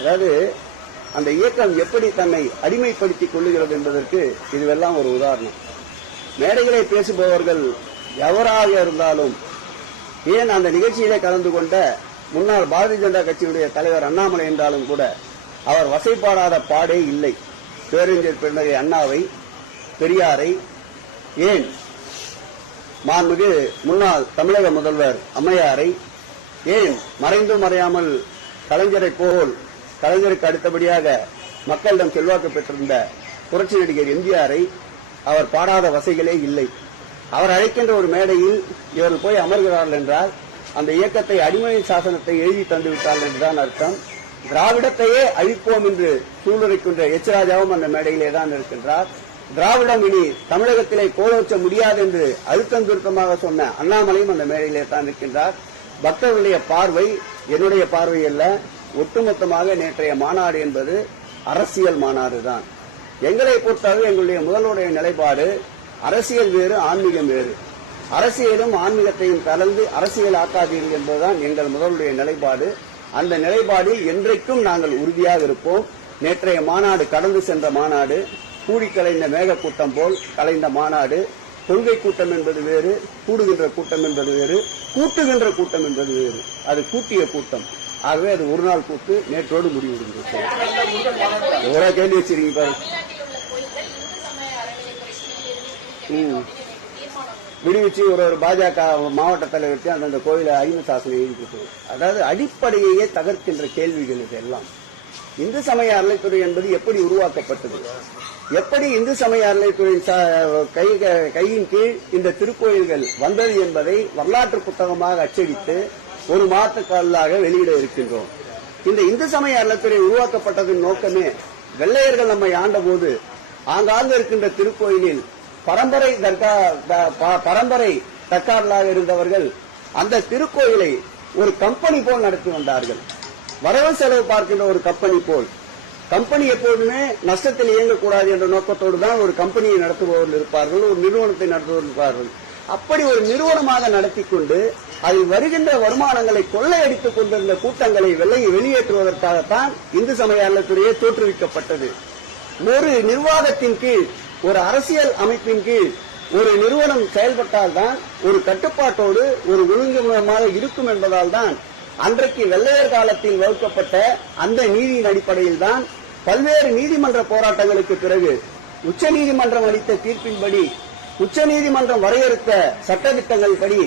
அதாவது அந்த இயக்கம் எப்படி தன்னை அடிமைப்படுத்திக் கொள்ளுகிறது என்பதற்கு இதுவெல்லாம் ஒரு உதாரணம். மேடைகளை பேசுபவர்கள் எவராக இருந்தாலும் ஏன் அந்த நிகழ்ச்சியிலே கலந்து கொண்ட முன்னாள் பாரதிய ஜனதா கட்சியுடைய தலைவர் அண்ணாமலை என்றாலும் கூட அவர் வசைப்பாடாத பாடே இல்லை. பேரறிஞர் பிறந்தகை அண்ணாவை பெரியாரை ஏன்? மாண்புமிகு முன்னாள் தமிழக முதல்வர் அம்மையாரை ஏன்? மறைந்தும் மறையாமல் கலைஞரை போல் கலைஞருக்கு அடுத்தபடியாக மக்களிடம் செல்வாக்கு பெற்றிருந்த புரட்சி நடிகர் எம்ஜிஆரை அவர் பாடாத வசைகளே இல்லை. அவர் அழைக்கின்ற ஒரு மேடையில் இவர்கள் போய் அமர்கிறார்கள் என்றால் அந்த இயக்கத்தை அடிமையின் சாசனத்தை எழுதி தந்து விட்டார்கள் என்றுதான் அர்த்தம். திராவிடத்தையே அழிப்போம் என்று சூளுரைக்கின்ற எச் ராஜாவும் அந்த மேடையிலே தான் இருக்கின்றார். திராவிடம் இனி தமிழகத்திலே கோலோச்ச முடியாது என்று அழுத்தம் திருத்தமாக சொன்ன அண்ணாமலையும் அந்த மேடையிலே தான் இருக்கின்றார். பக்தர்களுடைய பார்வை என்னுடைய பார்வை அல்ல. ஒட்டுமொத்தமாக நேற்றைய மாநாடு என்பது அரசியல் மாநாடு தான். எங்களை பொறுத்தவரை எங்களுடைய முதல்வருடைய நிலைப்பாடு அரசியல் வேறு ஆன்மீகம் வேறு. அரசியலும் ஆன்மீகத்தையும் கலந்து அரசியல் ஆக்காதீர்கள் என்பதுதான் எங்கள் முதல்வருடைய நிலைப்பாடு. அந்த நிலைப்பாடில் என்றைக்கும் நாங்கள் உறுதியாக இருப்போம். நேற்றைய மாநாடு கடந்து சென்ற மாநாடு கூடி கலைந்த மேக கூட்டம் போல் கலைந்த மாநாடு கொள்கை கூட்டம் என்பது வேறு கூடுகின்ற கூட்டம் என்பது வேறு கூட்டுகின்ற கூட்டம் என்பது வேறு. அது கூட்டிய கூட்டம். ஆகவே அது ஒரு நாள் கூட்டு நேற்றோடு முடிவெடுந்தது. எவ்வளோ கேள்வி வச்சிருக்கீங்க பாரு. விடுவிச்சு ஒரு ஒரு பாஜக மாவட்ட தலைவர்த்தி அந்தந்த கோயில ஐந்து சாசனம் எழுதிட்டு அதாவது அடிப்படையையே தகர்க்கின்ற கேள்விகள் இதெல்லாம். இந்து சமய அறநிலைத்துறை என்பது எப்படி உருவாக்கப்பட்டது? எப்படி இந்து சமய அறநிலைத்துறையின் கை கையின் கீழ் இந்த திருக்கோயில்கள் வந்தது என்பதை வரலாற்று புத்தகமாக அச்சடித்து ஒரு மாத காலாக வெளியிட இருக்கின்றோம். இந்த இந்து சமய அறத்துறை உருவாக்கப்பட்டதன் நோக்கமே வெள்ளையர்கள் நம்மை ஆண்டபோது ஆங்காங்கு இருக்கின்ற திருக்கோயிலில் பரம்பரை தர்கா ப- பரம்பரை தக்கார்களாக இருந்தவர்கள் அந்த திருக்கோயிலை ஒரு கம்பெனி போல் நடத்தி வந்தார்கள். வரவு செலவு பார்க்கின்ற ஒரு கம்பெனி போல். கம்பெனி எப்போதுமே நஷ்டத்தில் இயங்கக்கூடாது என்ற நோக்கத்தோடு தான் ஒரு கம்பெனியை நடத்துபவர்கள் இருப்பார்கள் ஒரு நிறுவனத்தை நடத்துபவர்கள் இருப்பார்கள். அப்படி ஒரு நிறுவனமாக நடத்தி கொண்டு அதில் வருகின்ற வருமானங்களை கொள்ளையடித்துக் கொண்டிருந்த கூட்டங்களை வெள்ளை வெளியேற்றுவதற்காகத்தான் இந்து சமய அறநிலையத்துறையே தோற்றுவிக்கப்பட்டது. ஒரு நிர்வாகத்தின் கீழ் ஒரு அரசியல் அமைப்பின் கீழ் ஒரு நிறுவனம் செயல்பட்டால்தான் ஒரு கட்டுப்பாட்டோடு ஒரு ஒழுங்குமுகமாக இருக்கும் என்பதால் தான் அன்றைக்கு வெள்ளையர் காலத்தில் வகுக்கப்பட்ட அந்த நீதியின் அடிப்படையில் தான் பல்வேறு நீதிமன்ற போராட்டங்களுக்கு பிறகு உச்சநீதிமன்றம் அளித்த தீர்ப்பின்படி உச்சநீதிமன்றம் வரையறுத்த சட்டத்திட்டங்கள் படி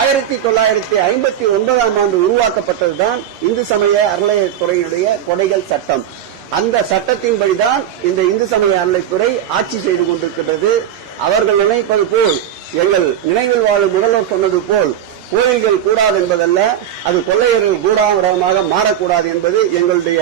ஆயிரத்தி தொள்ளாயிரத்தி ஐம்பத்தி ஒன்பதாம் ஆண்டு உருவாக்கப்பட்டதுதான் இந்து சமய அறநிலையத்துறையினுடைய கொடைகள் சட்டம். அந்த சட்டத்தின்படிதான் இந்த இந்து சமய அறநிலைத்துறை ஆட்சி செய்து கொண்டிருக்கின்றது. அவர்கள் நினைப்பது போல் எங்கள் நினைவில் வாழும் முதல்வர் சொன்னது போல் கோயில்கள் கூடாது என்பதல்ல அது கொள்ளையர்கள் கூடாரமாக மாறக்கூடாது என்பது எங்களுடைய